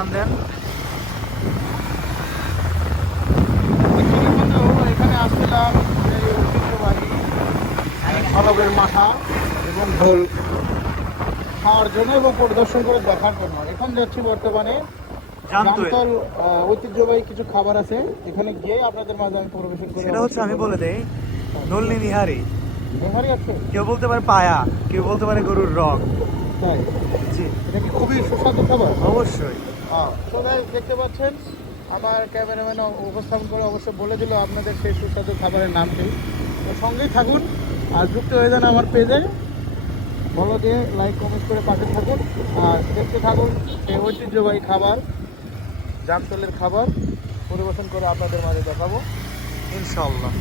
টান দেন। এখানে আসছিলাম এই ঐতিহ্যবাহী হলবের মাথা এবং ঢোল খাওয়ার জন্য এবং পরিদর্শন করে দেখার জন্য। এখন যাচ্ছি বর্তমানে জামতল ঐতিহ্যবাহী কিছু খাবার আছে, এখানে গিয়ে আপনাদের মাঝে আমি পরিবেশন করে। সেটা হচ্ছে আমি বলে দেই, নলনি নিহারি, বিহারি আছে, কেউ বলতে পারে পায়া, কেউ বলতে পারে গরুর রগ। তাই জি এটা কি খুবই সুস্বাদু খাবার? অবশ্যই। তো guys, দেখতে পাচ্ছেন আমার ক্যামেরাম্যান উপস্থাপন করে অবশ্যই বলে দিল আপনাদের সেই সুস্বাদু খাবারের নামটি। তো সঙ্গেই থাকুন আর যুক্ত হয়ে যান আমার পেজে, ফলো দিয়ে লাইক কমেন্ট করে পাশে থাকুন আর দেখতে থাকুন এই ঐতিহ্যবাহী খাবার, জামতলের খাবার পরিবেশন করে আপনাদের মাঝে দেখাবো ইনশাল্লাহ।